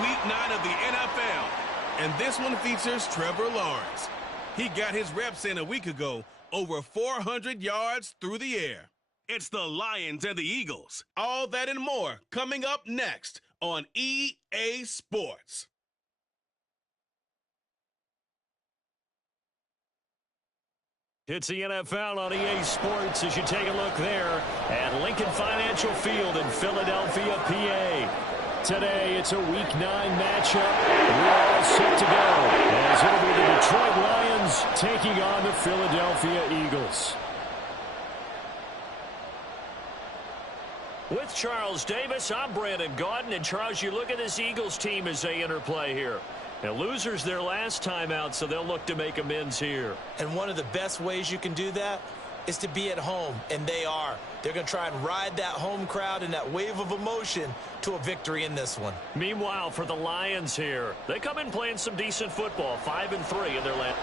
Week 9 of the NFL, and this one features Trevor Lawrence. He got his reps in a week ago, over 400 yards through the air. It's the Lions and the Eagles. All that and more coming up next on EA Sports. It's the NFL on EA Sports as you take a look there at Lincoln Financial Field in Philadelphia, PA. Today, it's a Week 9 matchup. We're all set to go as it'll be the Detroit Lions taking on the Philadelphia Eagles. With Charles Davis, I'm Brandon Gaudin. And Charles, you look at this Eagles team as they interplay here. Now, losers their last time out, so they'll look to make amends here. And one of the best ways you can do that is to be at home, and they are. They're going to try and ride that home crowd and that wave of emotion to a victory in this one. Meanwhile, for the Lions here, they come in playing some decent football, 5-3 in their last.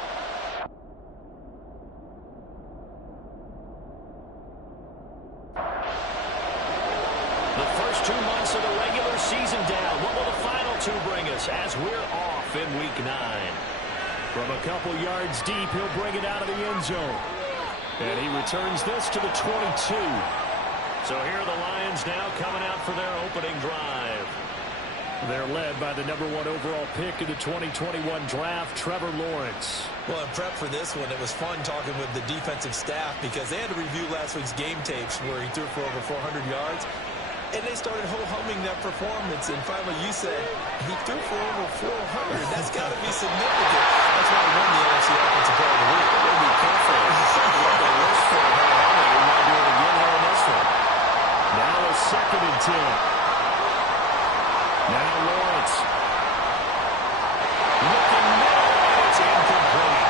The first 2 months of the regular season down. What will the final 2 bring us as we're off in Week 9? From a couple yards deep, he'll bring it out of the end zone. And he returns this to the 22. So here are the Lions now coming out for their opening drive. They're led by the #1 overall pick in the 2021 draft, Trevor Lawrence. Well, in prep for this one, it was fun talking with the defensive staff because they had to review last week's game tapes where he threw for over 400 yards. And they started ho-humming that performance. And finally, you said, he threw for over 400. That's got to be significant. That's why he won the NFC Offensive Player of the Week. They're going to be careful. The list for ho-humming. We might do it again here in this one. Now a 2nd and 10. Now Lawrence. Looking middle, and it's incomplete.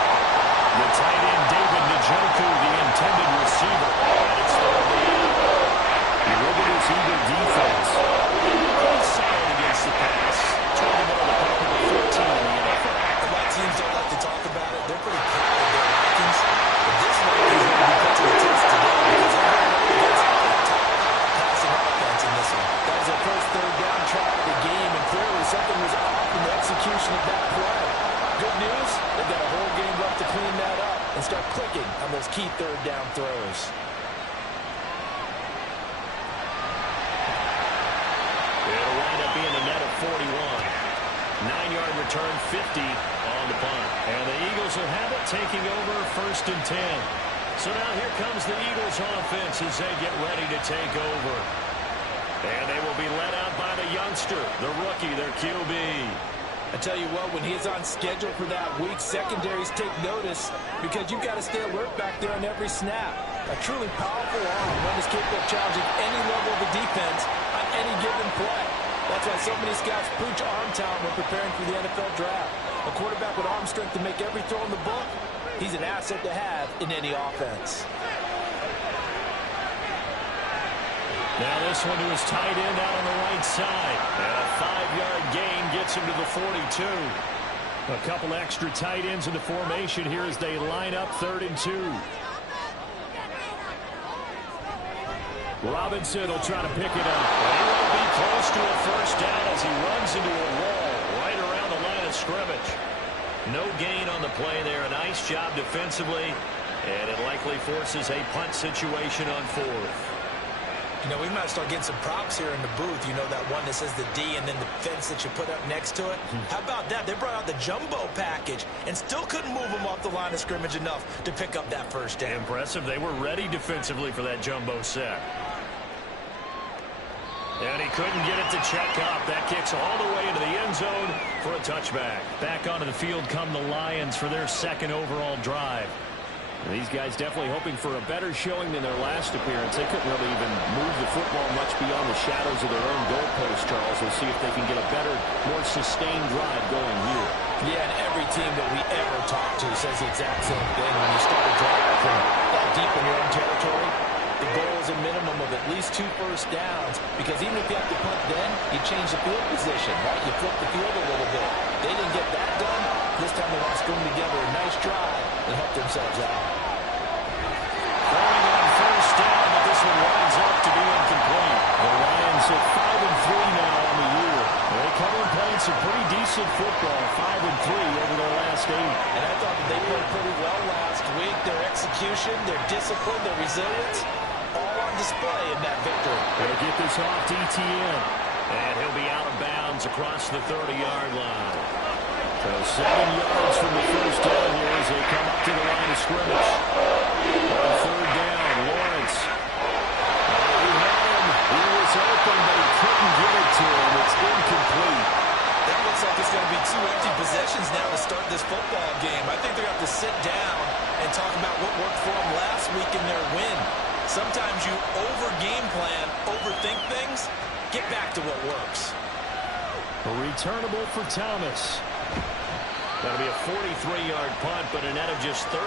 The tight end, David Njoku, the intended receiver. And it's third down. You look at this Eagle defense. Pretty solid against the pass. Trying to middle of the pack number 14 in the NFL. A lot of teams don't like to talk about it. They're pretty proud of their rankings. But this rankings is going to be put to the test today because they're going up against a top passing offense in this one. That was their first 3rd down try of the game, and clearly something was off in the execution of that play. Good news, they've got a whole game left to clean that up and start clicking on those key 3rd down throws. It'll wind up being a net of 41. 9-yard return, 50 on the punt. And the Eagles will have it, taking over 1st and 10. So now here comes the Eagles offense as they get ready to take over. And they will be led out by the youngster, the rookie, their QB. I tell you what, when he's on schedule for that week, secondaries take notice because you've got to stay alert back there on every snap. A truly powerful arm, one is capable of challenging any level of the defense on any given play. That's why so many scouts preach arm talent when preparing for the NFL draft. A quarterback with arm strength to make every throw in the book, he's an asset to have in any offense. Now this one to his tight end out on the right side. And a 5-yard gain gets him to the 42. A couple extra tight ends in the formation here as they line up 3rd and 2. Robinson will try to pick it up. He will be close to a 1st down as he runs into a wall right around the line of scrimmage. No gain on the play there. A nice job defensively. And it likely forces a punt situation on 4th. You know, we might start getting some props here in the booth. You know, that one that says the D and then the fence that you put up next to it. How about that? They brought out the jumbo package and still couldn't move them off the line of scrimmage enough to pick up that 1st down. Impressive. They were ready defensively for that jumbo set. And he couldn't get it to check up. That kicks all the way into the end zone for a touchback. Back onto the field come the Lions for their 2nd overall drive. And these guys definitely hoping for a better showing than their last appearance. They couldn't really even move the football much beyond the shadows of their own goalpost, Charles. We'll see if they can get a better, more sustained drive going here. Yeah, and every team that we ever talk to says the exact same thing. When you start a drive from that deep in your own territory, the goal is a minimum of at least 2 first downs, because even if you have to punt then, you change the field position, right? You flip the field a little bit. They didn't get that done. This time they want to string together a nice drive and help themselves out. Throwing on first down, but this one winds up to be incomplete. The Lions at 5-3 now on the year. They come in playing some pretty decent football, 5-3 over their last 8. And I thought that they played pretty well last week. Their execution, their discipline, their resilience, all on display in that victory. They'll get this off to Etienne. And he'll be out of bounds across the 30-yard line. So 7 yards from the first down here as they come up to the line of scrimmage. On third down, Lawrence. He had him. He was open, but he couldn't get it to him. It's incomplete. That looks like it's going to be 2 empty possessions now to start this football game. I think they're going to have to sit down and talk about what worked for them last week in their win. Sometimes you over-game plan, overthink things. Get back to what works. A returnable for Thomas. That'll be a 43-yard punt, but a net of just 33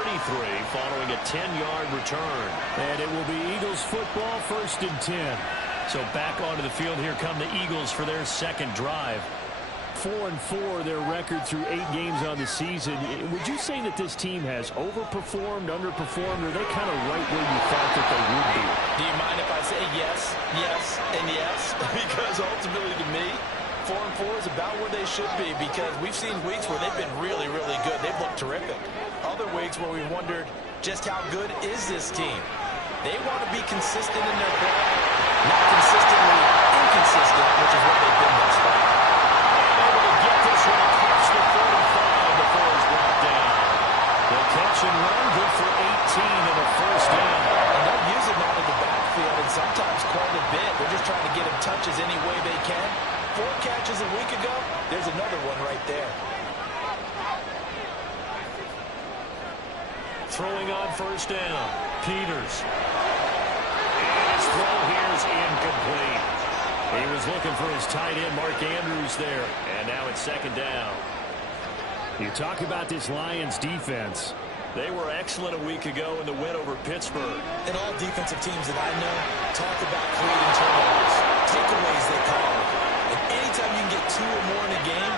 following a 10-yard return. And it will be Eagles football, 1st and 10. So back onto the field here come the Eagles for their second drive. 4-4, their record through 8 games on the season. Would you say that this team has overperformed, underperformed, or are they kind of right where you thought that they would be? Do you mind if I say yes, yes, and yes? Because ultimately to me, 4-4 is about where they should be, because we've seen weeks where they've been really, really good. They've looked terrific. Other weeks where we wondered just how good is this team. They want to be consistent in their play, not consistently inconsistent, which is what they've been thus far. Able to get this one across the 45 before it's brought down. The catch and run, good for 18 in the first down. And they'll use it out of the backfield, and sometimes quite a bit. They're just trying to get him touches any way they can. 4 catches a week ago, there's another one right there. Throwing on first down, Peters. And his throw here is incomplete. He was looking for his tight end, Mark Andrews, there. And now it's 2nd down. You talk about this Lions defense. They were excellent a week ago in the win over Pittsburgh. And all defensive teams that I know talk about creating turnovers, takeaways they call it. And anytime you can get 2 or more in a game,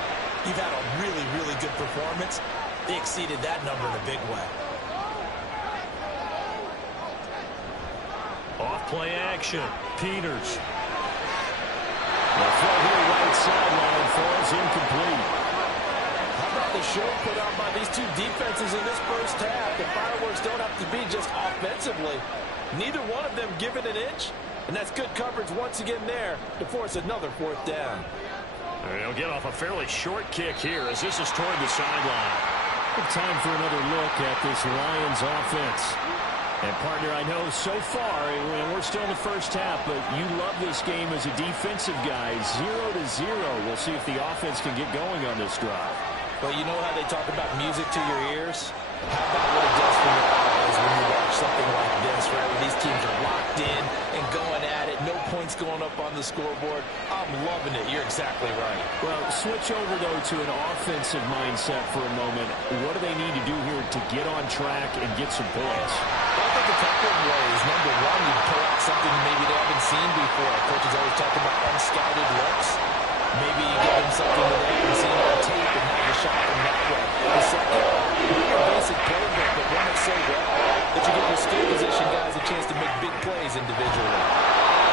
you've had a really, really good performance. They exceeded that number in a big way. Off play action, Peters. The throw here right sideline falls incomplete. How about the show put out by these 2 defenses in this first half? The fireworks don't have to be just offensively. Neither one of them given an inch. And that's good coverage once again there to force another 4th down. They'll get off a fairly short kick here as this is toward the sideline. Time for another look at this Lions offense. And, partner, I know so far, and we're still in the first half, but you love this game as a defensive guy. 0-0. We'll see if the offense can get going on this drive. Well, you know how they talk about music to your ears? How about what it does for your eyes when you watch something like this, right? Where these teams are locked in and going at it. No points going up on the scoreboard. I'm loving it. You're exactly right. Well, switch over, though, to an offensive mindset for a moment. What do they need to do here to get on track and get some points? Well, I think a couple of ways. Number one, you pull out something maybe they haven't seen before. Coaches always talk about unscouted looks. Maybe you give them something that they haven't seen on tape, and now you shot them that way. The second, your basic playbook, but run it so well that you give your skill position guys a chance to make big plays individually.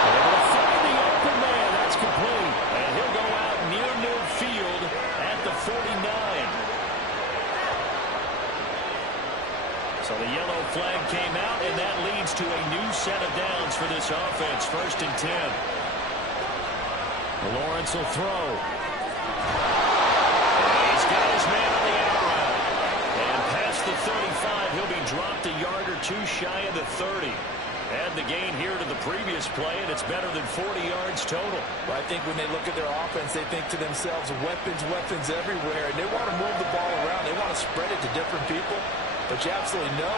Able to find the open man. That's complete. And he'll go out near midfield at the 49. So the yellow flag came out, and that leads to a new set of downs for this offense. 1st and 10. Lawrence will throw. He's got his man on the out route. And past the 35, he'll be dropped a yard or 2 shy of the 30. Add the gain here to the previous play, and it's better than 40 yards total. Well, I think when they look at their offense, they think to themselves, weapons, weapons everywhere. And they want to move the ball around. They want to spread it to different people. But you absolutely know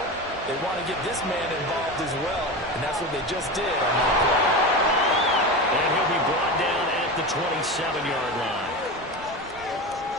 they want to get this man involved as well. And that's what they just did on that play. And he'll be brought down at the 27-yard line.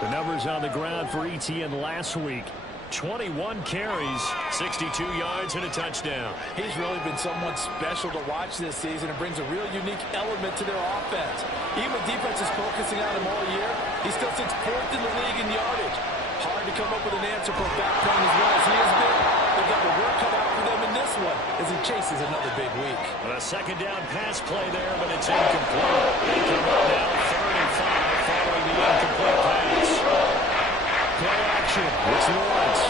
The numbers on the ground for Etienne last week. 21 carries, 62 yards, and a touchdown. He's really been someone special to watch this season. It brings a real unique element to their offense. Even with defense is focusing on him all year, he still sits 4th in the league in yardage. Hard to come up with an answer for back pain as well as he has been. They've got the work cut out for them in this one as he chases another big week. A 2nd down pass play there, but it's incomplete. They come up now 3rd and 5 following the incomplete pass. Play action. It's Lawrence.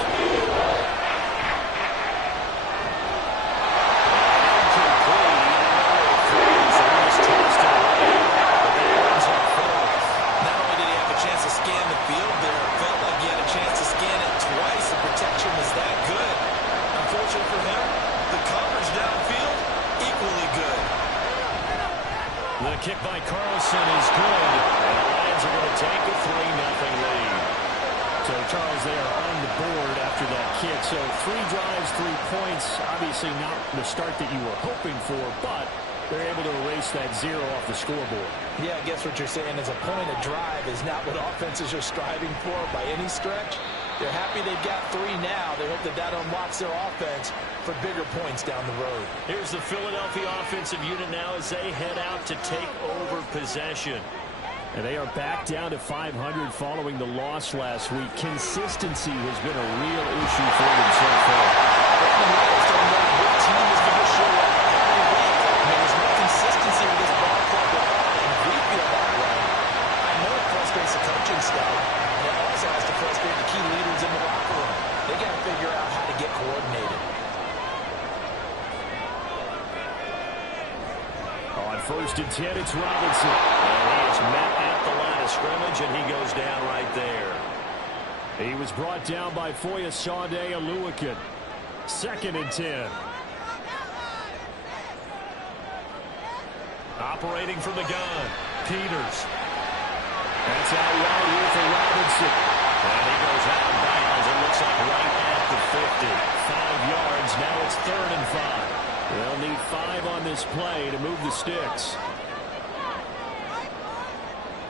The kick by Carlson is good. And the Lions are going to take a 3-0 lead. So, Charles, they are on the board after that kick. So, 3 drives, 3 points. Obviously not the start that you were hoping for, but they're able to erase that 0 off the scoreboard. Yeah, I guess what you're saying is a point of drive is not what offenses are striving for by any stretch. They're happy they've got 3 now. They hope that that unlocks their offense for bigger points down the road. Here's the Philadelphia offensive unit now as they head out to take over possession. And they are back down to 500 following the loss last week. Consistency has been a real issue for them so far. What team is going to show up every week? I mean, there's no consistency with this ball club at all, and we feel that way. I know it frustrates the coaching staff, and it also has to frustrate the key leaders in the locker room. They got to figure out how to get coordinated. On 1st and 10, it's Robinson. And he is met at the line of scrimmage, and he goes down right there. He was brought down by Foyesade Oluwakin. 2nd and 10. Operating from the gun, Peters. That's out wide here for Robinson. And he goes out of bounds. It looks like right at the 50. 5 yards. Now it's 3rd and 5. They'll need 5 on this play to move the sticks.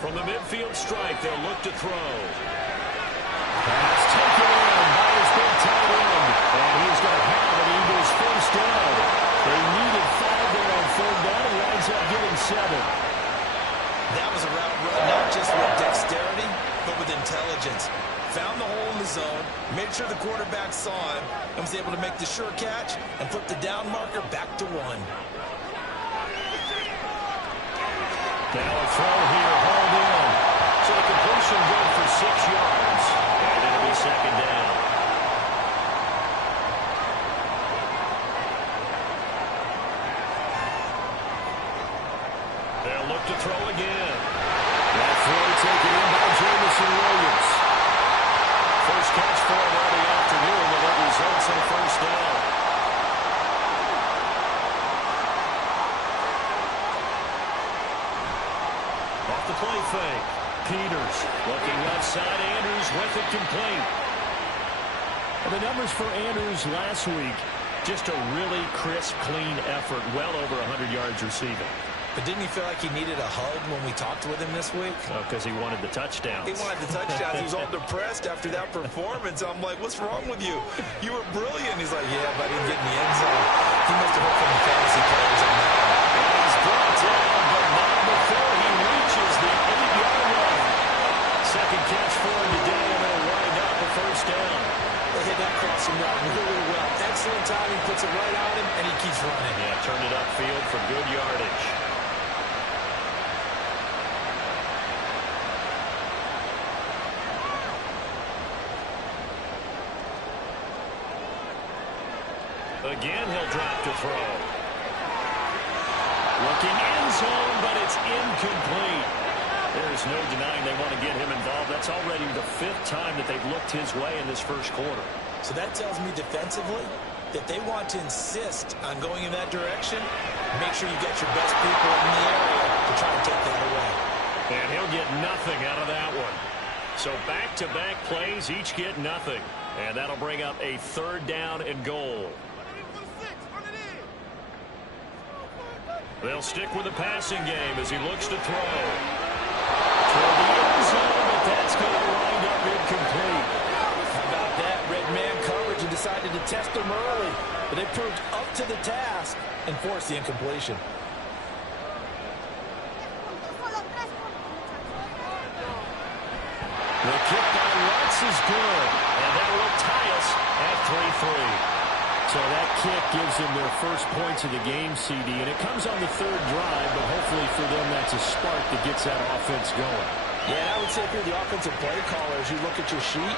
From the midfield stripe, they'll look to throw. Pass taken in by his big tight end. And he's going to have an Eagles first down. They needed 5 there on 3rd down. He winds up getting 7. That was a route run, not just with dexterity, but with intelligence. Found the hole in the zone, made sure the quarterback saw him, and was able to make the sure catch and put the down marker back to 1. Now a throw here, hauled in. So the completion good for 6 yards. And it'll be 2nd down. They'll look to throw again. That throw taken in by Jameson Williams. First catch for him on the afternoon, and that results in a first down. Off the play fake. Peters looking left side. Andrews with it complete. And the numbers for Andrews last week, just a really crisp, clean effort. Well over 100 yards receiving. But didn't he feel like he needed a hug when we talked with him this week? Oh, because he wanted the touchdowns. He wanted the touchdowns. He was all depressed after that performance. I'm like, what's wrong with you? You were brilliant. He's like, yeah, but I didn't get in the end zone. He must have heard from the fantasy players on that one. He's brought down, but not before he reaches the 8-yard line. 2nd catch for him today, and it'll wind up a first down. They hit that crossing route really well. Excellent timing, puts it right on him, and he keeps running. Yeah, turned it upfield for good yardage. Again, he'll drop to throw. Looking end zone, but it's incomplete. There's no denying they want to get him involved. That's already the 5th time that they've looked his way in this first quarter. So that tells me defensively that they want to insist on going in that direction. Make sure you get your best people in the area to try and take that away. And he'll get nothing out of that one. So back-to-back plays, each get nothing. And that'll bring up a 3rd down and goal. They'll stick with the passing game as he looks to throw. Toward the end zone, but that's going to wind up incomplete. How about that? Red man coverage and decided to test him early. But they proved up to the task and forced the incompletion. The kick by Lutz is good. And that will tie us at 3-3. So that kick gives them their first points of the game, CD, and it comes on the 3rd drive, but hopefully for them that's a spark that gets that offense going. Yeah, and I would say if you're the offensive play caller, as you look at your sheet,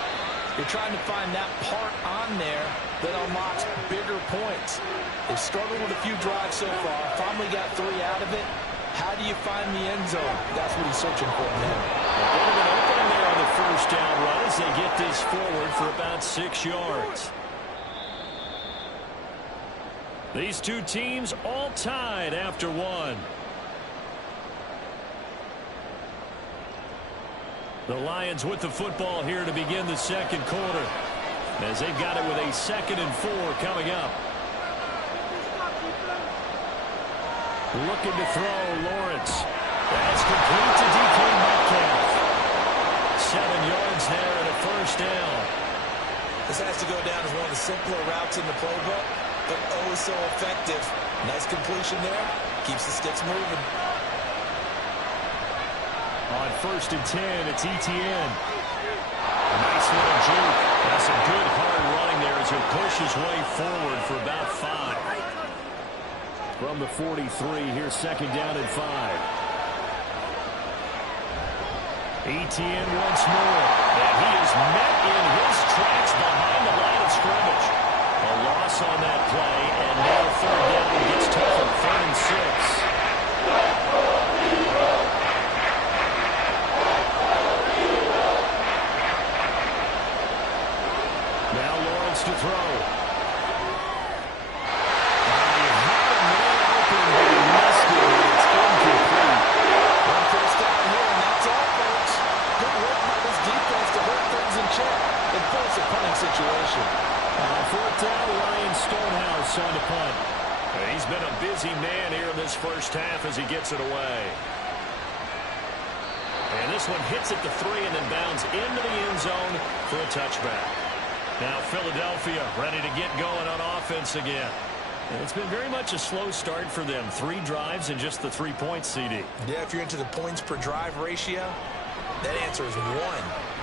you're trying to find that part on there that unlocks bigger points. They've struggled with a few drives so far, finally got 3 out of it. How do you find the end zone? That's what he's searching for now. A bit of an opening there on the first down run as they get this forward for about 6 yards. These two teams all tied after 1. The Lions with the football here to begin the second quarter, as they've got it with a 2nd and 4 coming up. Looking to throw, Lawrence. That's complete to DK Metcalf. 7 yards there and a first down. This has to go down as one of the simpler routes in the playbook, but oh so effective. Nice completion there. Keeps the sticks moving. On 1st and 10, it's Etienne. A nice little juke. That's some good hard running there as he pushes his way forward for about 5. From the 43, here's 2nd down and 5. Etienne once more. And he is met in his tracks behind the line of scrimmage. A loss on that play, and now 3rd down gets tougher. 3rd and 6. Now Lawrence to throw. He had a man open, but he missed it. It's incomplete. One first down here, and that's all, folks. Good work by this defense to hold things in check and force a punting situation. On 4th down, Ryan Stonehouse on the punt. He's been a busy man here in this first half as he gets it away. And this one hits at the 3 and then bounds into the end zone for a touchback. Now Philadelphia ready to get going on offense again. And it's been very much a slow start for them. 3 drives and just the 3 points, CD. Yeah, if you're into the points per drive ratio, that answer is 1.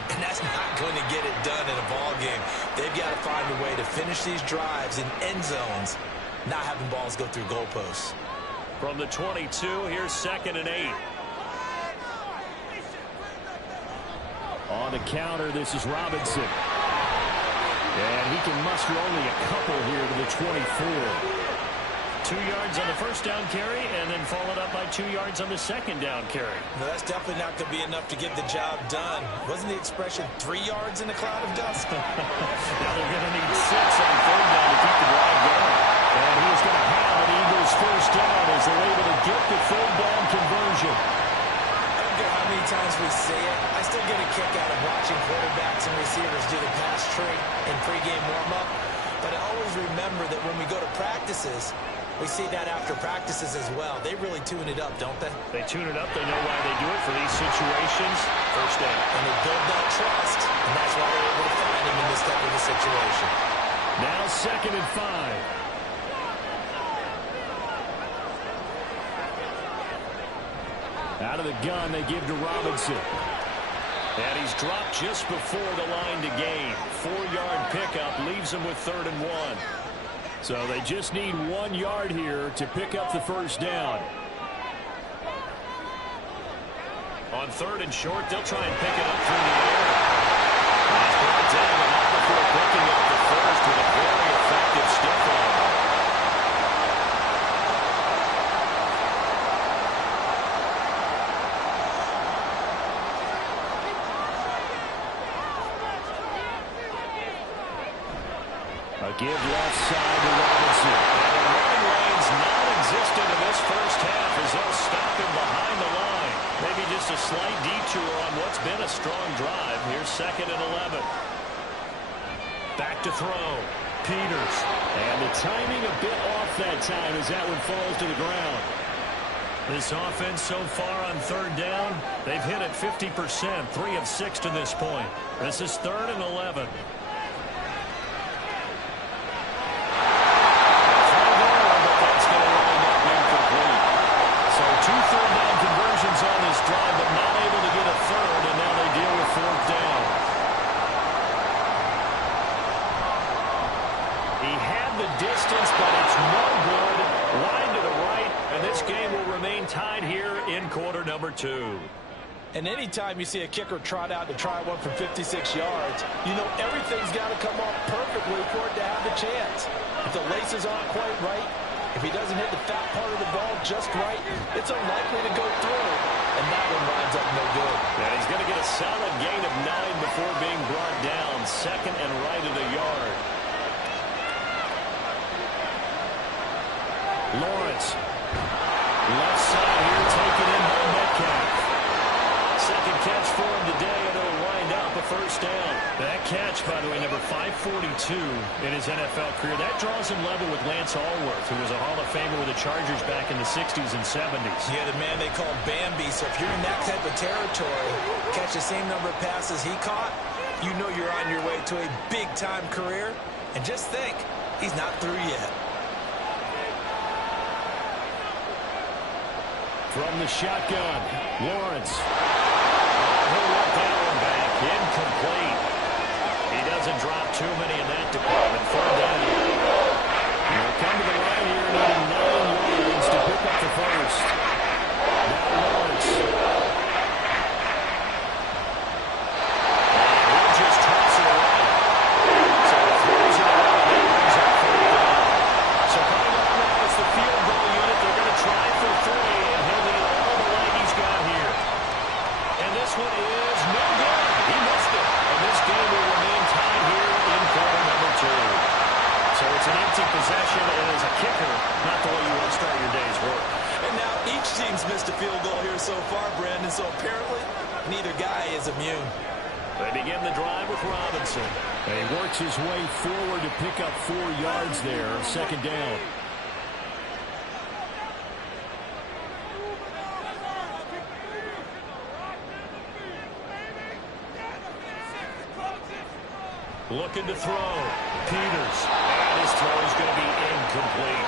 And that's not going to get it done in a ball game. They've got to find a way to finish these drives in end zones, not having balls go through goalposts. From the 22, here's 2nd and 8. On the counter, this is Robinson. And he can muster only a couple here to the 24. 2 yards on the first down carry, and then followed up by 2 yards on the second down carry. No, that's definitely not going to be enough to get the job done. Wasn't the expression 3 yards in a cloud of dust? Now they're going to need 6 on 3rd down to keep the drive going. And he is going to have an Eagles first down as they're able to get the 3rd down conversion. I don't care how many times we say it, I still get a kick out of watching quarterbacks and receivers do the pass tree in pregame warm-up. But I always remember that when we go to practices, we see that after practices as well. They really tune it up, don't they? They tune it up. They know why they do it for these situations. First down. And they build that trust, and that's why they're able to find him in this type of a situation. Now 2nd and 5. Out of the gun, they give to Robinson. And he's dropped just before the line to gain. 4-yard pickup leaves him with 3rd and 1. So they just need 1 yard here to pick up the first down. On 3rd and short, they'll try and pick it up through the air. And he's brought down and not before picking up the first with a very effective stiff arm. A give left side to Robinson. And the running lane's non-existent in this first half as they'll stop him behind the line. Maybe just a slight detour on what's been a strong drive. Here's 2nd and 11. Back to throw. Peters. And the timing a bit off that time as that one falls to the ground. This offense so far on 3rd down, they've hit it 50%, 3 of 6 to this point. This is 3rd and 11. Two 3rd down conversions on this drive, but not able to get a 3rd, and now they deal with 4th down. He had the distance, but it's no good. Wide to the right, and this game will remain tied here in quarter number 2. And anytime you see a kicker trot out to try one from 56 yards, you know everything's got to come off perfectly for it to have a chance. If the laces aren't quite right, if he doesn't hit the fat part of the ball just right, it's unlikely to go through. And that one winds up no good. Yeah, he's going to get a solid gain of 9 before being brought down. Second and right at a yard. Lawrence. Left side here, taken in by Metcalf. Second catch for him today, and it'll wind up a first down. That catch, by the way, number 542 in his NFL career. That draws him level with Lance Allworth, who was a Hall of Famer with the Chargers back in the 60s and 70s. Yeah, the man they call Bambi. So if you're in that type of territory, catch the same number of passes he caught, you know you're on your way to a big-time career. And just think, he's not through yet. From the shotgun, Lawrence. He'll let that one back. Incomplete. He doesn't drop too many in that department. Third down. They'll come to the line here and need 9 yards to pick up the first. Now Lawrence. And he'll just toss it away. So he throws it away. That brings up third down. So coming up now is the field goal unit. They're going to try for 3. This one is no good. He missed it. And this game will remain tied here in quarter number 2. So it's an empty possession, and as a kicker, not the way you want to start your day's work. And now each team's missed a field goal here so far, Brandon, so apparently neither guy is immune. They begin the drive with Robinson. And he works his way forward to pick up 4 yards there, second down. Looking to throw. Peters. And his throw is going to be incomplete.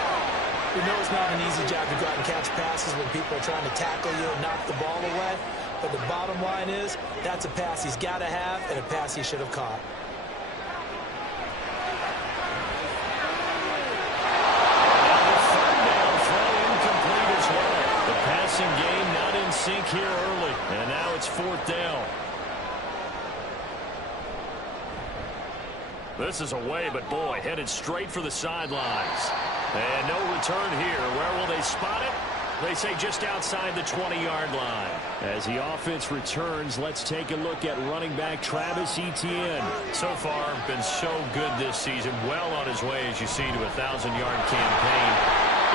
We know it's not an easy job to go out and catch passes when people are trying to tackle you and knock the ball away. But the bottom line is, that's a pass he's got to have and a pass he should have caught. Now the third down throw incomplete as well. The passing game not in sync here early. And now it's fourth down. This is away, but boy, headed straight for the sidelines. And no return here. Where will they spot it? They say just outside the 20-yard line. As the offense returns, let's take a look at running back Travis Etienne. So far, been so good this season. Well on his way, as you see, to a 1,000-yard campaign.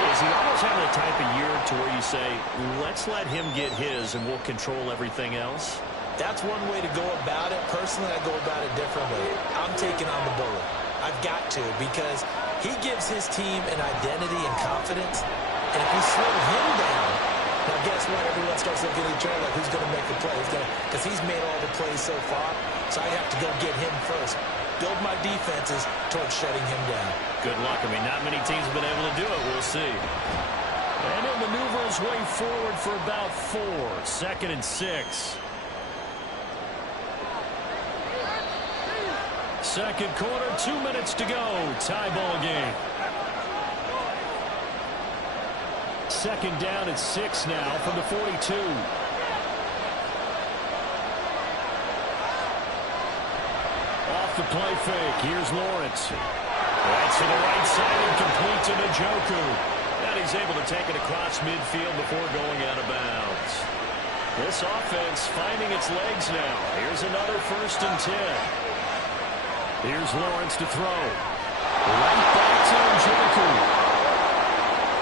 Is he almost having the type of year to where you say, let's let him get his and we'll control everything else? That's one way to go about it. Personally, I go about it differently. I'm taking on the bullet. I've got to, because he gives his team an identity and confidence. And if we slow him down, now guess what? Everyone starts looking at each other like, who's going to make the play? Because he's made all the plays so far. So I have to go get him first. Build my defenses towards shutting him down. Good luck. I mean, not many teams have been able to do it. We'll see. And he'll maneuver his way forward for about 4. Second and 6. Second quarter, 2 minutes to go. Tie ball game. Second down at 6 now from the 42. Off the play fake. Here's Lawrence. That's to the right side and complete to Njoku. And he's able to take it across midfield before going out of bounds. This offense finding its legs now. Here's another 1st and 10. Here's Lawrence to throw. Right back to Njoku.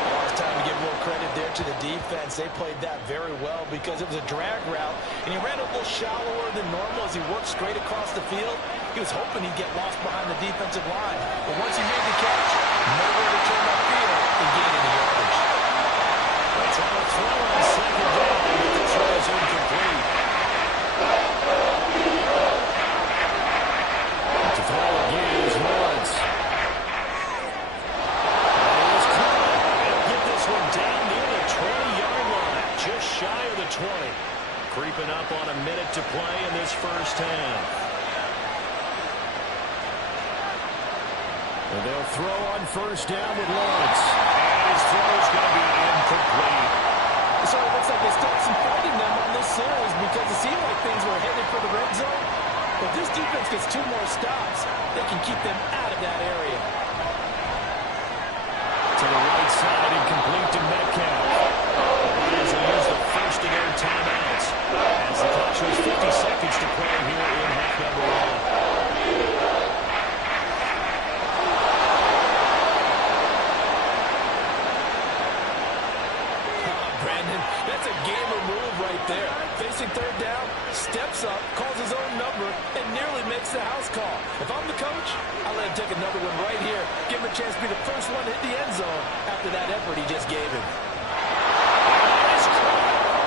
Well, it's time to give a little credit there to the defense. They played that very well because it was a drag route, and he ran a little shallower than normal as he worked straight across the field. He was hoping he'd get lost behind the defensive line. But once he made the catch, nowhere to turn upfield and gain any yardage. That's on a throw on second down, but the throw is incomplete. To throw again is Lawrence. And he's caught. They'll get this one down near the 20-yard line, just shy of the 20. Creeping up on a minute to play in this first half. And they'll throw on first down with Lawrence. And his throw is going to be incomplete. So it looks like they still have some fight in them on this series because it seemed like things were headed for the red zone. But this defense gets 2 more stops. They can keep them out of that area. To the right side, incomplete to Metcalf. Lions will use the first of their timeouts as the clock shows 50 seconds to play here in half number 1. That's a gamer move right there. Facing third down, steps up, calls his own number, and nearly makes the house call. If I'm the coach, I'll let him take another one right here. Give him a chance to be the first one to hit the end zone after that effort he just gave him.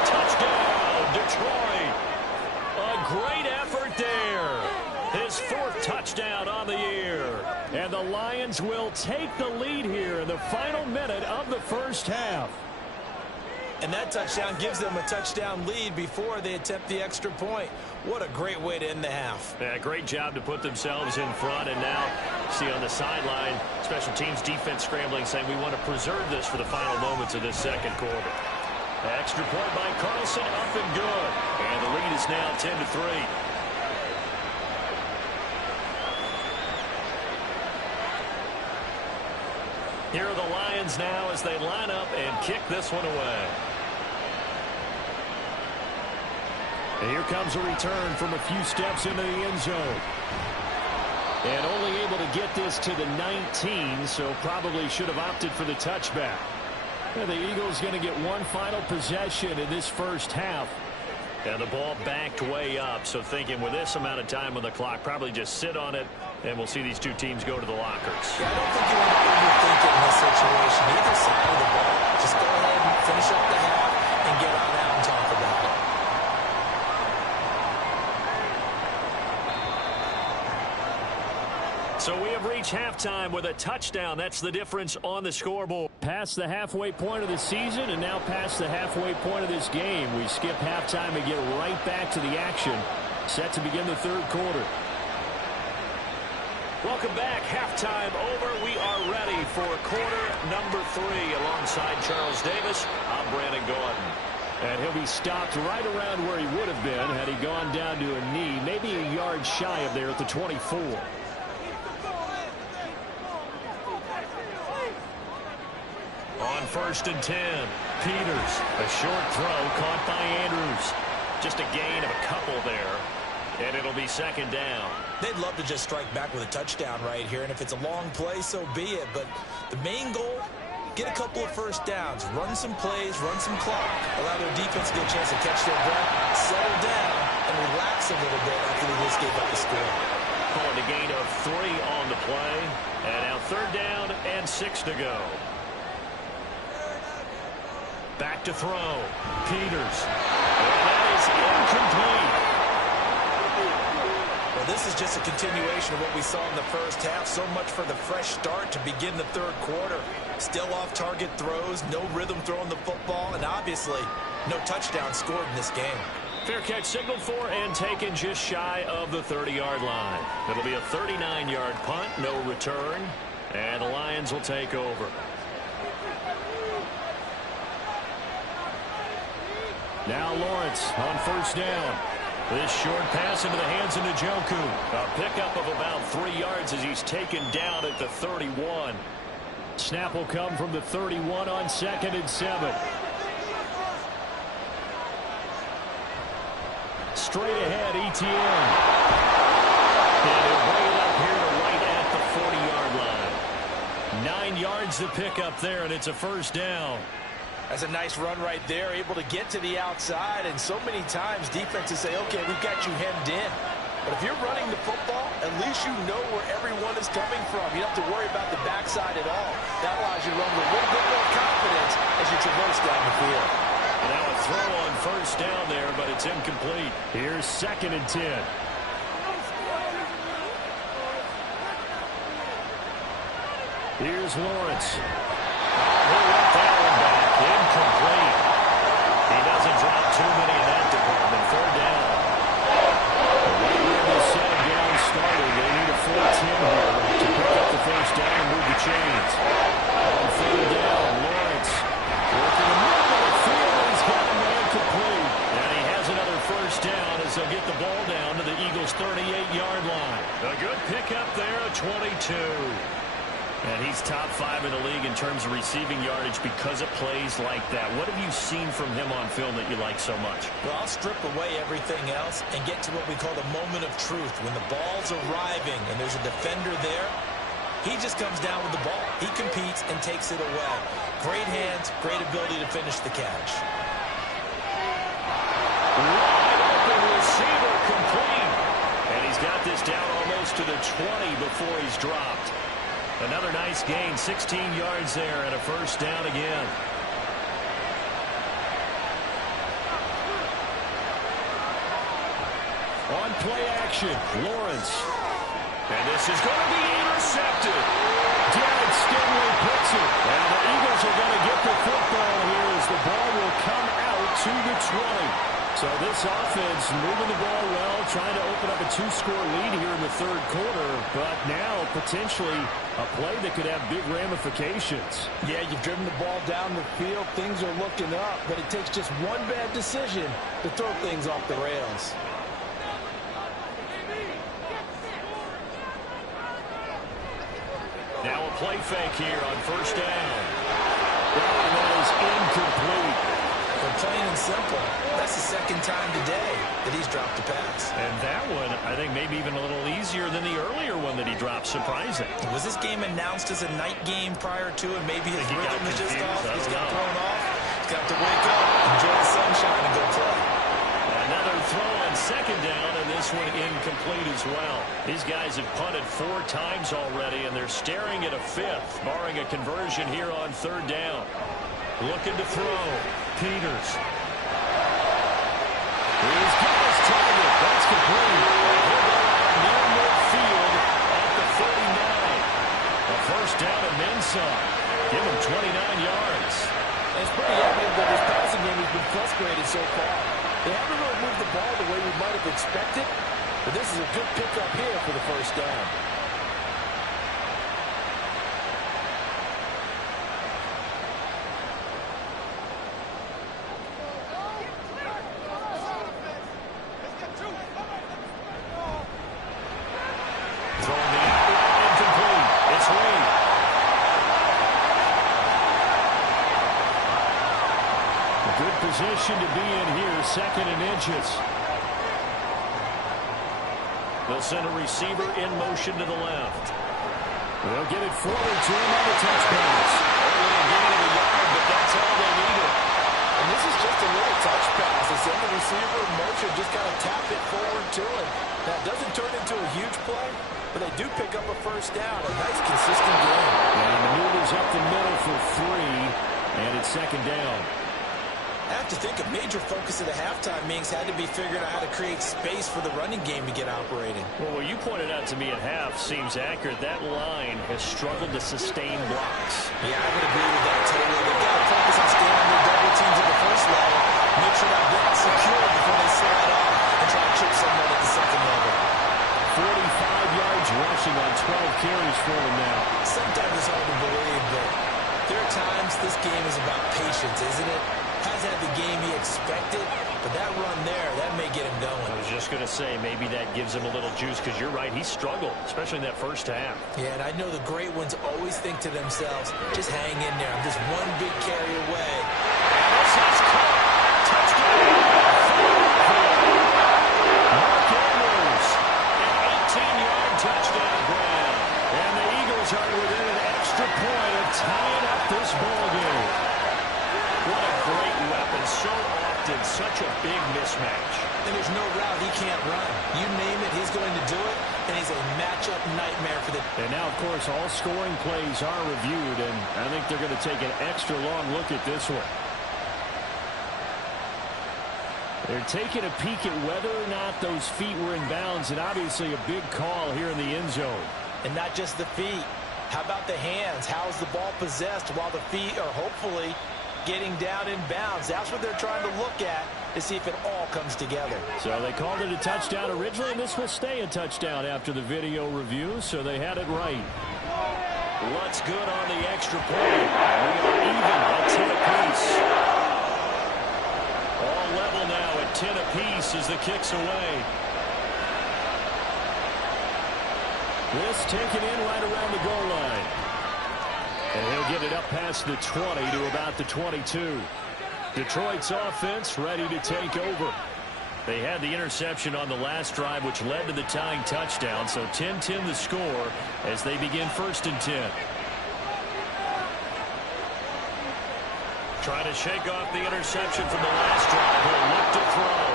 Touchdown, Detroit. A great effort there. His 4th touchdown on the year. And the Lions will take the lead here in the final minute of the first half. And that touchdown gives them a touchdown lead before they attempt the extra point. What a great way to end the half. Yeah, great job to put themselves in front. And now, see on the sideline, special teams defense scrambling, saying we want to preserve this for the final moments of this second quarter. Extra point by Carlson, up and good. And the lead is now 10-3. Here are the Lions now as they line up and kick this one away. And here comes a return from a few steps into the end zone. And only able to get this to the 19, so probably should have opted for the touchback. And the Eagles going to get one final possession in this first half. And the ball backed way up, so thinking with this amount of time on the clock, probably just sit on it, and we'll see these two teams go to the lockers. Yeah, I don't think you want to overthink it in this situation. Either side of the ball, just go ahead and finish up the half and get on out and talk about it. So we have reached halftime with a touchdown. That's the difference on the scoreboard. Past the halfway point of the season and now past the halfway point of this game. We skip halftime and get right back to the action. Set to begin the third quarter. Welcome back. Halftime over. We are ready for quarter number 3. Alongside Charles Davis, I'm Brandon Gaudin. And he'll be stopped right around where he would have been had he gone down to a knee, maybe a yard shy of there at the 24. On 1st and 10, Peters. A short throw caught by Andrews. Just a gain of a couple there. And it'll be 2nd down. They'd love to just strike back with a touchdown right here. And if it's a long play, so be it. But the main goal, get a couple of first downs. Run some plays, run some clock. Allow their defense to get a chance to catch their breath, settle down, and relax a little bit after they just gave up the score. Calling a gain of 3 on the play. And now 3rd down and 6 to go. Back to throw. Peters. And that is incomplete. Well, this is just a continuation of what we saw in the first half. So much for the fresh start to begin the third quarter. Still off-target throws, no rhythm throwing the football, and obviously no touchdown scored in this game. Fair catch signaled for and taken just shy of the 30-yard line. It'll be a 39-yard punt, no return, and the Lions will take over. Now Lawrence on 1st down. This short pass into the hands of Njoku. A pickup of about 3 yards as he's taken down at the 31. Snap will come from the 31 on 2nd and 7. Straight ahead, Etienne. And he'll bring it up here to right at the 40-yard line. 9 yards to pick up there, and it's a 1st down. That's a nice run right there, able to get to the outside, and so many times defenses say, okay, we've got you hemmed in. But if you're running the football, at least you know where everyone is coming from. You don't have to worry about the backside at all. That allows you to run with a little bit more confidence as you traverse down the field. And now a throw on 1st down there, but it's incomplete. Here's 2nd and 10. Here's Lawrence. He'll let that one back. Incomplete. He doesn't drop too many in that department. 3rd down. Right where this set down started, they need a full 10 here to pick up the 1st down and move the chains. On 3rd down, Lawrence working the middle of the field. He's got And he's top 5 in the league in terms of receiving yardage because of plays like that. What have you seen from him on film that you like so much? Well, I'll strip away everything else and get to what we call the moment of truth. When the ball's arriving and there's a defender there, he just comes down with the ball. He competes and takes it away. Great hands, great ability to finish the catch. Wide open receiver, complete. And he's got this down almost to the 20 before he's dropped. Another nice gain, 16 yards there and a first down again. On play action, Lawrence. And this is going to be intercepted. Derek Stingley picks it. And the Eagles are going to get the football here as the ball will come out to the 20. So this offense moving the ball well, trying to open up a 2-score lead here in the third quarter, but now potentially a play that could have big ramifications. Yeah, you've driven the ball down the field. Things are looking up, but it takes just one bad decision to throw things off the rails. Now a play fake here on first down. And that is incomplete. But plain and simple, that's the second time today that he's dropped a pass. And that one, I think, maybe even a little easier than the earlier one that he dropped. Surprising. Was this game announced as a night game prior to it? Maybe his rhythm is just off. He's got thrown off. He's got to wake up, enjoy the sunshine, and go play. Another throw on second down, and this one incomplete as well. These guys have punted 4 times already, and they're staring at a 5th, barring a conversion here on third down. Looking to throw. Peters. He's got his target. That's complete. Near midfield at the 39. A first down and then some. Give him 29 yards. And it's pretty evident that this passing game has been frustrated so far. They haven't really moved the ball the way we might have expected, but this is a good pickup here for the first down. Position to be in here, 2nd and inches. They'll send a receiver in motion to the left. They'll get it forward to him on the touch pass. Only a gain of a yard, but that's all they needed. And this is just a little touch pass. They send the receiver in motion, just kind of tap it forward to him. Now, it doesn't turn into a huge play, but they do pick up a first down. A nice, consistent game. And maneuvers up the middle for 3, and it's second down. I have to think a major focus of the halftime meetings had to be figuring out how to create space for the running game to get operating. Well, what you pointed out to me at half seems accurate. That line has struggled to sustain blocks. Yeah, I would agree with that totally. They've got to focus on staying on their double teams at the first level, make sure that block's secure before they slide off and try to chip someone at the second level. 45 yards rushing on 12 carries for him now. Sometimes it's hard to believe, but there are times this game is about patience, isn't it? Hasn't had the game he expected, but that run there, that may get him going. I was just going to say, maybe that gives him a little juice, because you're right, he struggled, especially in that first half. Yeah, and I know the great ones always think to themselves, just hang in there. I'm just one big carry away. And this is caught. Touchdown. Mark Andrews, an 18-yard touchdown grab. And the Eagles are within an extra point of tying up this ball game. What a great weapon. So often, such a big mismatch. And there's no route he can't run. You name it, he's going to do it, and he's a matchup nightmare for the... And now, of course, all scoring plays are reviewed, and I think they're going to take an extra long look at this one. They're taking a peek at whether or not those feet were in bounds, and obviously a big call here in the end zone. And not just the feet. How about the hands? How is the ball possessed while the feet are hopefully getting down in bounds? That's what they're trying to look at to see if it all comes together. So they called it a touchdown originally, and this will stay a touchdown after the video review, so they had it right. What's good on the extra point? We are even at 10 apiece. All level now at 10 apiece as the kick's away. This taken in right around the goal line. And he'll get it up past the 20 to about the 22. Detroit's offense ready to take over. They had the interception on the last drive, which led to the tying touchdown. So 10-10 the score as they begin 1st and 10. Trying to shake off the interception from the last drive. He'll look to throw.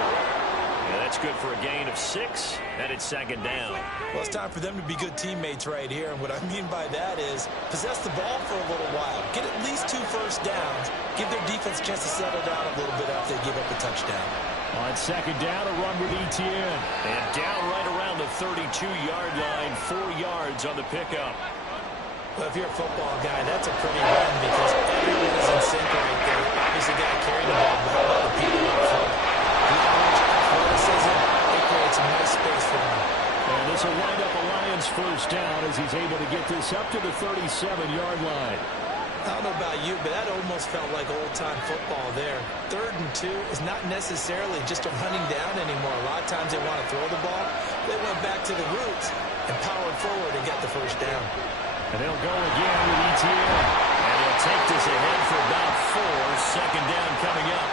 Yeah, that's good for a gain of 6, and it's 2nd down. Well, it's time for them to be good teammates right here. And what I mean by that is possess the ball for a little while. Get at least 2 first downs. Give their defense a chance to settle down a little bit after they give up a touchdown. On 2nd down, a run with Etienne. And down right around the 32-yard line, 4 yards on the pickup. Well, if you're a football guy, that's a pretty run because everyone is in sync right there. Obviously, got to carry the ball, but how about the people up front? Leverage, athleticism, it creates a nice space for them. And this will wind up a Lions 1st down as he's able to get this up to the 37-yard line. I don't know about you, but that almost felt like old-time football there. 3rd and 2 is not necessarily just a running down anymore. A lot of times they want to throw the ball. They went back to the roots and powered forward and got the 1st down. And they'll go again with Etienne. And he'll take this ahead for about 4. 2nd down coming up.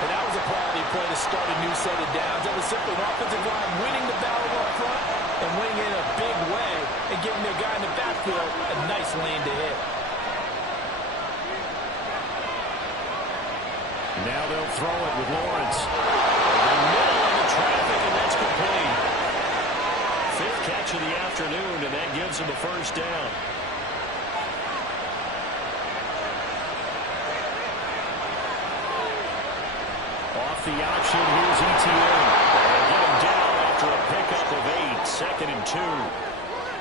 And that was a quality play to start a new set of downs. That was simply an offensive line winning the battle up front and winning in a big way and giving their guy in the backfield a nice lane to hit. Now they'll throw it with Lawrence. Over the middle of the traffic, and that's complete. 5th catch of the afternoon, and that gives him a 1st down. Off the option, here's Etienne. They'll get him down after a pickup of 8. 2nd and 2.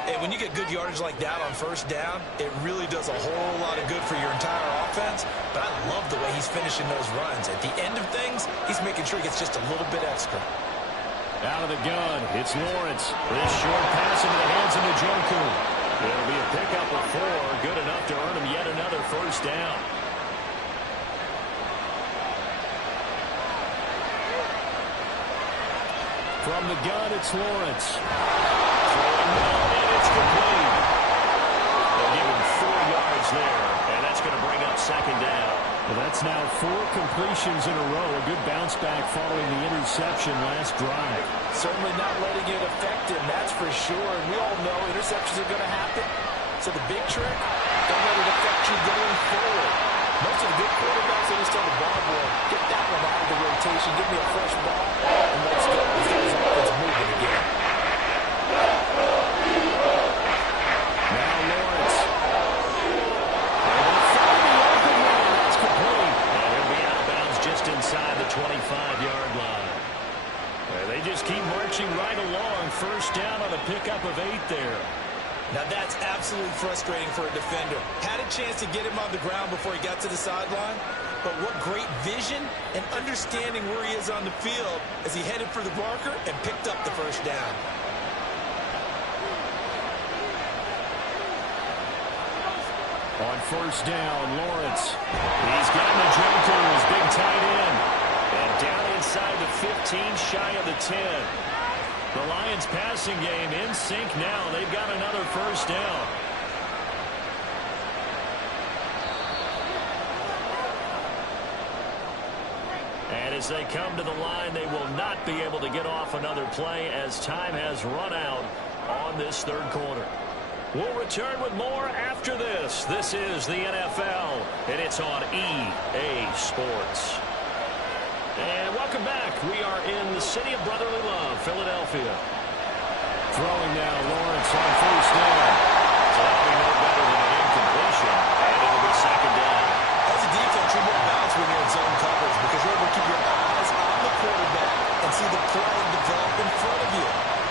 And when you get good yardage like that on 1st down, it really does a whole lot of good for your entire offense. But I love the way he's finishing those runs. At the end of things, he's making sure he gets just a little bit extra. Out of the gun, it's Lawrence. This short pass into the hands of Njoku. It'll be a pickup of 4. Good enough to earn him yet another 1st down. From the gun, it's Lawrence. Throwing down, and it's complete. They'll give him 4 yards there, and that's going to bring up 2nd down. Well, that's now 4 completions in a row. A good bounce back following the interception last drive. Certainly not letting it affect him, that's for sure. And we all know interceptions are going to happen. So the big trick, don't let it affect you going forward. Most of the good quarterbacks, they just tell the ball boy, get that one out of the rotation, give me a fresh ball, and let's go. Let's get his offense moving again. Now Lawrence. And they'll find the open man. That's complete. And he'll be out of bounds just inside the 25-yard line. They just keep marching right along. 1st down on a pickup of 8 there. Now that's absolutely frustrating for a defender. Had a chance to get him on the ground before he got to the sideline, but what great vision and understanding where he is on the field as he headed for the marker and picked up the 1st down. On 1st down, Lawrence. He's got Njoku, his big tight end. And down inside the 15, shy of the 10. The Lions passing game in sync now. They've got another 1st down. And as they come to the line, they will not be able to get off another play as time has run out on this 3rd quarter. We'll return with more after this. This is the NFL, and it's on EA Sports. And welcome back. We are in the city of brotherly love, Philadelphia. Throwing now, Lawrence on 1st down. So that'll be no better than an incompletion. And it'll be 2nd down. As a defense, you're more balanced when you're in zone coverage because you're able to keep your eyes on the quarterback and see the play develop in front of you.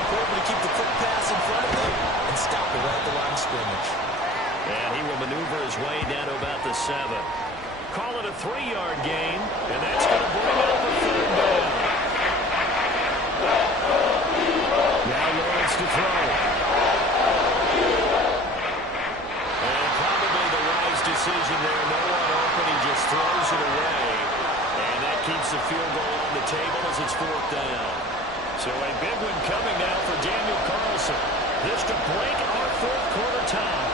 You're able to keep the quick pass in front of them and stop it right at the line of scrimmage. And he will maneuver his way down to about the 7. Call it a 3-yard gain, and that's going to bring up a 3rd down. Now Lawrence to throw. And probably the wise decision there. No one open. He just throws it away. And that keeps the field goal on the table as it's 4th down. So a big one coming now for Daniel Carlson. This to break our fourth quarter tie.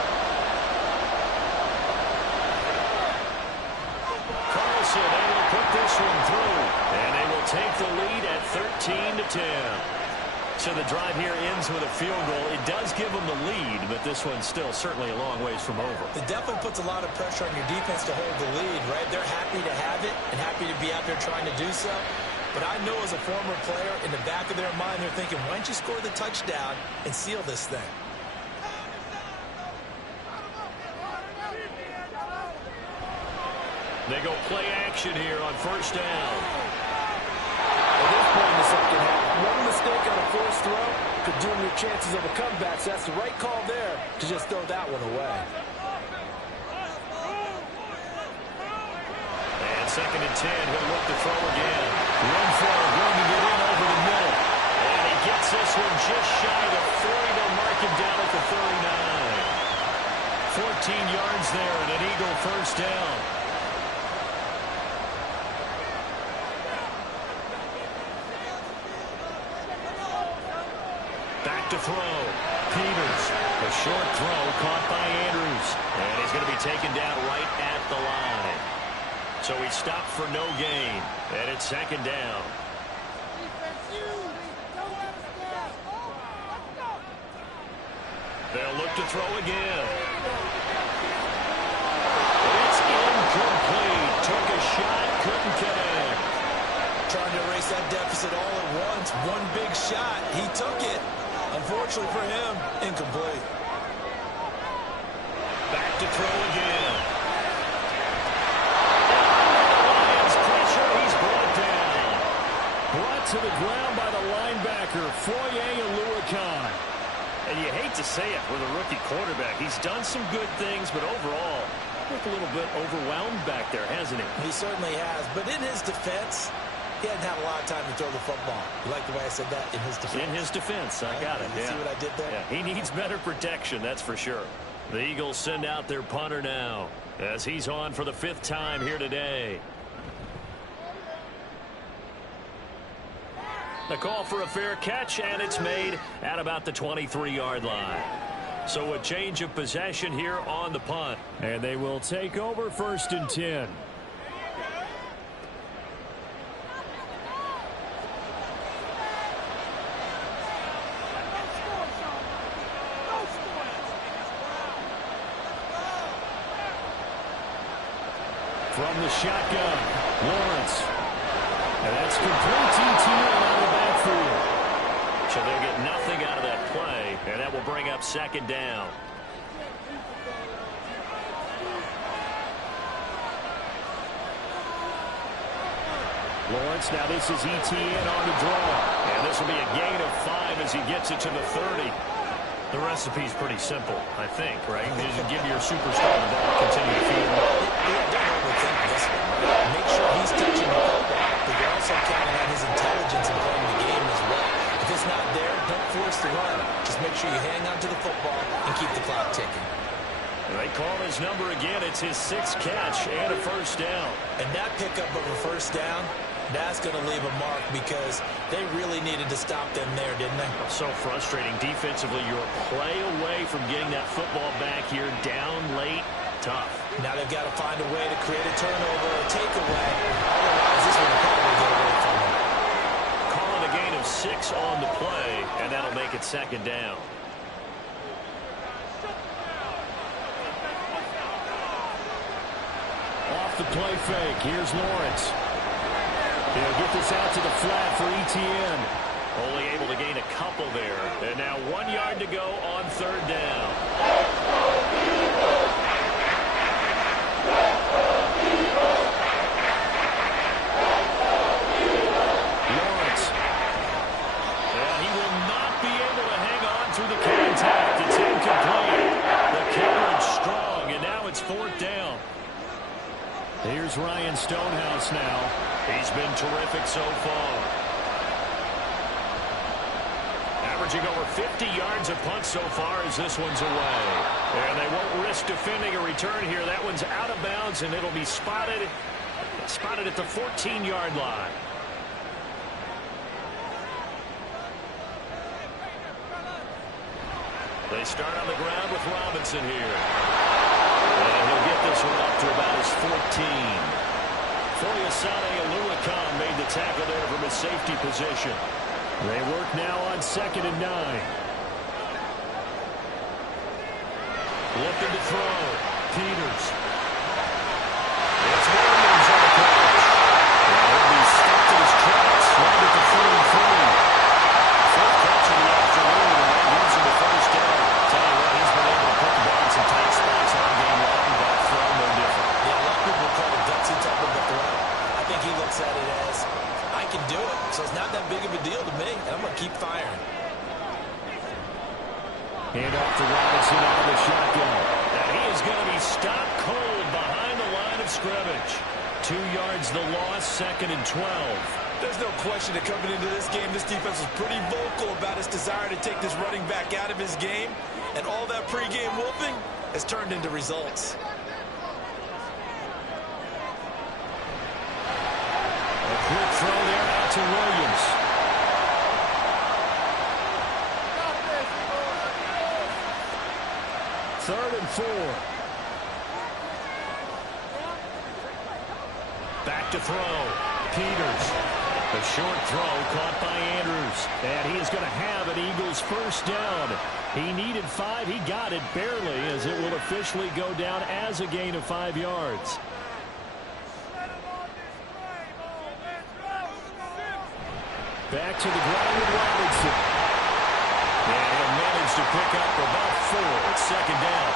Carlson able to put this one through. And they will take the lead at 13-10. So the drive here ends with a field goal. It does give them the lead, but this one's still certainly a long ways from over. It definitely puts a lot of pressure on your defense to hold the lead, right? They're happy to have it and happy to be out there trying to do so. But I know as a former player, in the back of their mind, they're thinking, why don't you score the touchdown and seal this thing? They go play action here on first down. At this point in the second half, one mistake on a forced throw could doom your chances of a comeback. So that's the right call there to just throw that one away. And 2nd and 10, he'll look to throw again. Run for it, bringing it in over the middle. And he gets this one just shy of 40. They'll mark him down at the 39. 14 yards there and an Eagle first down. Back to throw. Peters. A short throw caught by Andrews. And he's going to be taken down right at the line. So he stopped for no gain. And it's 2nd down. They'll look to throw again. It's incomplete. Took a shot, couldn't connect. Trying to erase that deficit all at once. One big shot. He took it. Unfortunately for him, incomplete. Back to throw again. Lions pressure. He's brought down. Brought to the ground by the linebacker, Foye Oluokun. And you hate to say it with a rookie quarterback. He's done some good things, but overall, looked a little bit overwhelmed back there, hasn't he? He certainly has. But in his defense, he hadn't had a lot of time to throw the football. You like the way I said that? In his defense. In his defense. I got it. You see what I did there? Yeah, he needs better protection, that's for sure. The Eagles send out their punter now as he's on for the 5th time here today. The call for a fair catch, and it's made at about the 23-yard line. So a change of possession here on the punt. And they will take over 1st and 10. From the shotgun, Lawrence. And that's complete ETN out of the backfield. So they'll get nothing out of that play, and that will bring up 2nd down. Lawrence, now this is ETN on the draw. And this will be a gain of 5 as he gets it to the 30. The recipe's pretty simple, I think, right? You just give your superstar the ball, continue to feed him. Yeah, don't overthink this one. Right? Make sure he's touching the football, but you're also counting on his intelligence in playing the game as well. If it's not there, don't force the run. Just make sure you hang on to the football and keep the clock ticking. They call his number again. It's his 6th catch and a first down. And that pickup of a first down, that's going to leave a mark because they really needed to stop them there, didn't they? So frustrating. Defensively, you're a play away from getting that football back here down late. Tough. Now they've got to find a way to create a turnover or a takeaway. Otherwise, this one will probably get away from them. Calling a gain of 6 on the play, and that'll make it 2nd down. Off the play fake. Here's Lawrence. He'll get this out to the flat for ETN. Only able to gain a couple there. And now 1 yard to go on 3rd down. Lawrence. And he will not be able to hang on through the contact. It's incomplete. The coverage strong, and now it's 4th down. Here's Ryan Stonehouse now. He's been terrific so far. Averaging over 50 yards a punt so far as this one's away. And they won't risk defending a return here. That one's out of bounds, and it'll be spotted at the 14-yard line. They start on the ground with Robinson here. And he'll get this one up to about his 14. Foyesade Oluokun made the tackle there from his safety position. They work now on 2nd and 9. Looking to throw. Peters. It's Williams on the catch. And he'll be stopped in his tracks right at the 33. First catch of the afternoon, and that gives him the first down. Tell you what, he's been able to put the ball in some tight spots all game long. That throw, no different. Yeah, a lot of people call it gutsy type of a throw. I think he looks at it as, I can do it, so it's not that big of a deal to me, and I'm going to keep firing. Hand off to Robinson out of the shotgun. And he is going to be stopped cold behind the line of scrimmage. 2 yards the loss, 2nd and 12. There's no question that coming into this game, this defense was pretty vocal about its desire to take this running back out of his game. And all that pregame whooping has turned into results. A quick throw there out to Williams. Third and 4. Back to throw. Peters. A short throw caught by Andrews. And he is going to have an Eagles first down. He needed 5. He got it barely, as it will officially go down as a gain of 5 yards. Back to the ground with Robinson. And he'll manage to pick up about 4 at 2nd down.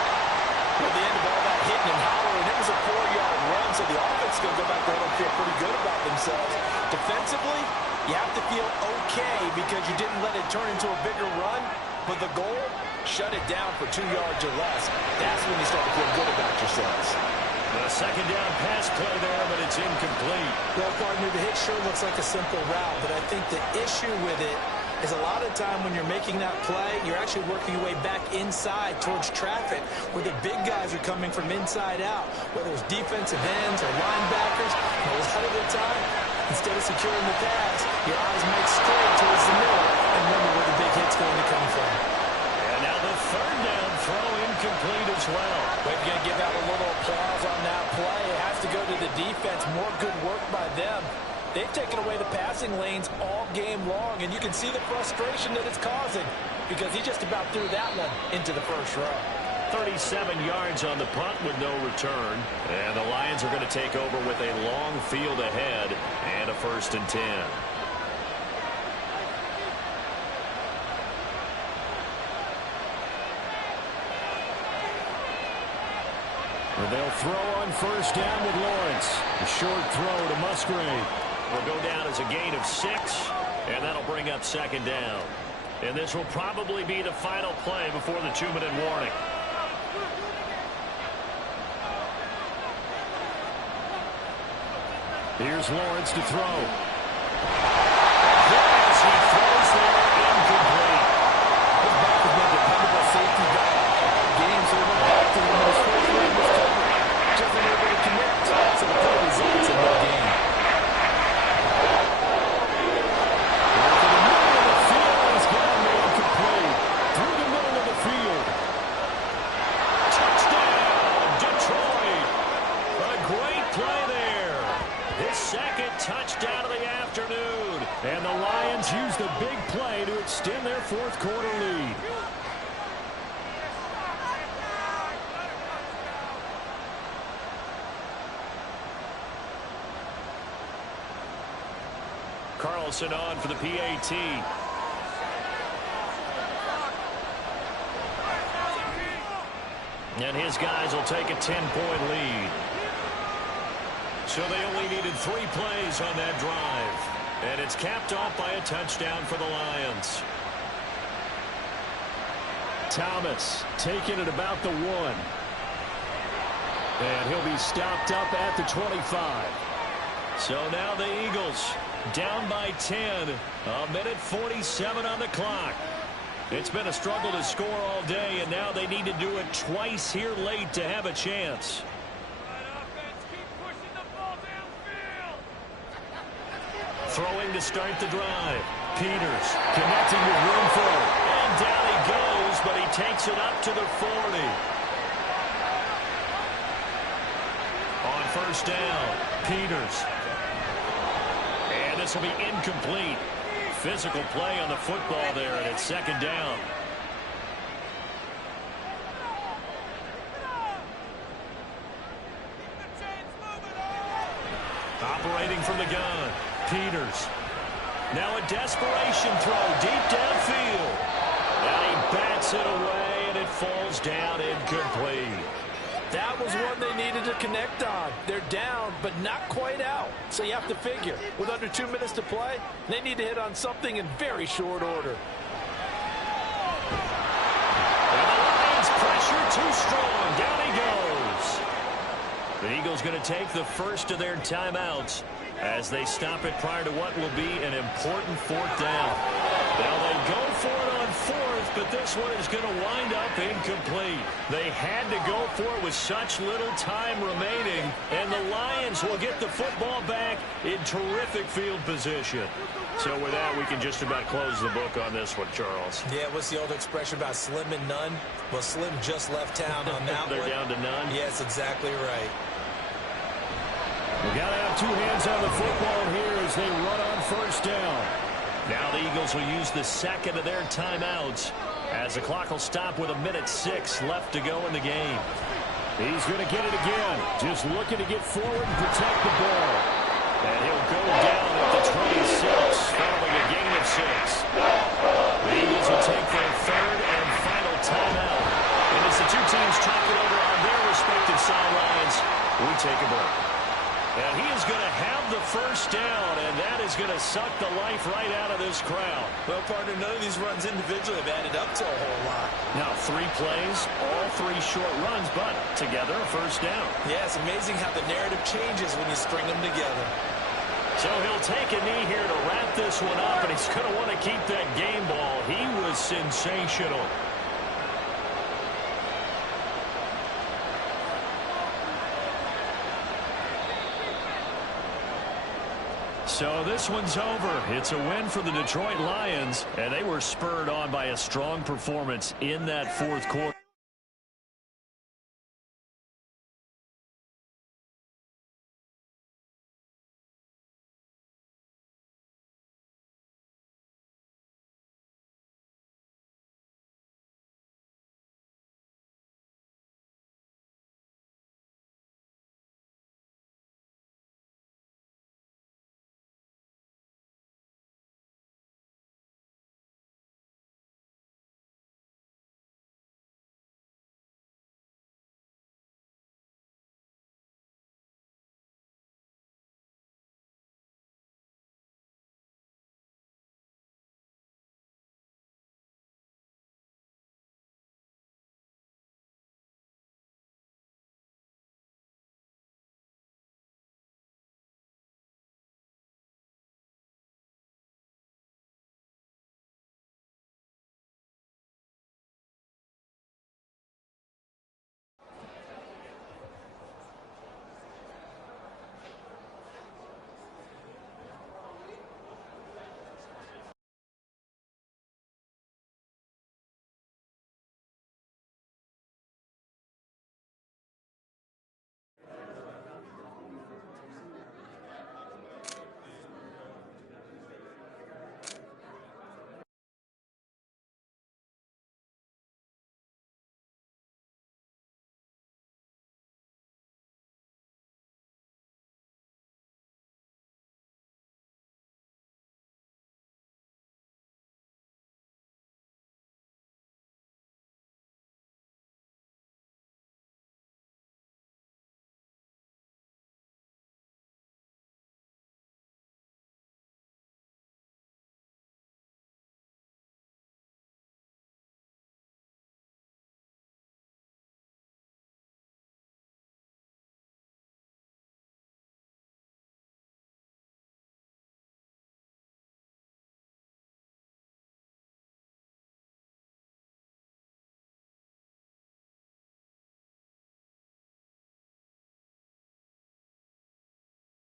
At the end of all that hitting and hollering, it was a 4-yard run, so the offense is going to go back there and feel pretty good about themselves. Defensively, you have to feel okay because you didn't let it turn into a bigger run, but the goal, shut it down for 2 yards or less. That's when you start to feel good about yourselves. The 2nd down pass play there, but it's incomplete. Well, partner, the hit sure looks like a simple route, but I think the issue with it is a lot of time when you're making that play, you're actually working your way back inside towards traffic, where the big guys are coming from inside out, whether it's defensive ends or linebackers. And a lot of the time, instead of securing the pass, your eyes might stray towards the middle and wonder where the big hit's going to come from. And now the 3rd down throw incomplete as well. We're going to give out a little applause on that play. It has to go to the defense. More good work by them. They've taken away the passing lanes all game long, and you can see the frustration that it's causing because he just about threw that one into the first row. 37 yards on the punt with no return. And the Lions are going to take over with a long field ahead and a 1st and 10. They'll throw on 1st down with Lawrence. A short throw to Musgrave. Will go down as a gain of 6, and that'll bring up 2nd down. And this will probably be the final play before the 2-minute warning. Here's Lawrence to throw. Yes, he throws there, incomplete. His back has been dependable safety back all game, so he went back to him when his first leg was covered. Just unable to connect, so the play results in no game. Touchdown of the afternoon. And the Lions use the big play to extend their 4th quarter lead. Carlson on for the PAT. And his guys will take a 10-point lead. So they only needed 3 plays on that drive. And it's capped off by a touchdown for the Lions. Thomas taking it about the 1. And he'll be stopped up at the 25. So now the Eagles down by 10. A minute 47 on the clock. It's been a struggle to score all day, and now they need to do it twice here late to have a chance. Throwing to start the drive. Peters connecting with Renfro. And down he goes but he takes it up to the 40. On first down, Peters. And this will be incomplete. Physical play on the football there, and it's second down. Operating from the gun, Peters. Now a desperation throw deep downfield. And he bats it away, and it falls down incomplete. That was one they needed to connect on. They're down, but not quite out. So you have to figure, with under 2 minutes to play, they need to hit on something in very short order. And the Lions pressure too strong. Down he goes. The Eagles going to take the first of their timeouts as they stop it prior to what will be an important fourth down. Now they go for it on fourth, but this one is going to wind up incomplete. They had to go for it with such little time remaining, and the Lions will get the football back in terrific field position. So with that, we can just about close the book on this one, Charles. Yeah, what's the old expression about slim and none? Well, Slim just left town on that They're one. down to none? Yes, exactly right. We've got to have two hands on the football here as they run on first down. Now the Eagles will use the second of their timeouts as the clock will stop with 1:06 left to go in the game. He's going to get it again. Just looking to get forward and protect the ball. And he'll go down at the 26 following a gain of 6. The Eagles will take their third and final timeout. And as the two teams talk it over on their respective sidelines, we take a break. And he is going to have the first down, and that is going to suck the life right out of this crowd. Well, partner, none of these runs individually have added up to a whole lot. Now, 3 plays, all 3 short runs, but together a first down. Yeah, it's amazing how the narrative changes when you string them together. So he'll take a knee here to wrap this one up, and he's going to want to keep that game ball. He was sensational. So this one's over. It's a win for the Detroit Lions, and they were spurred on by a strong performance in that fourth quarter.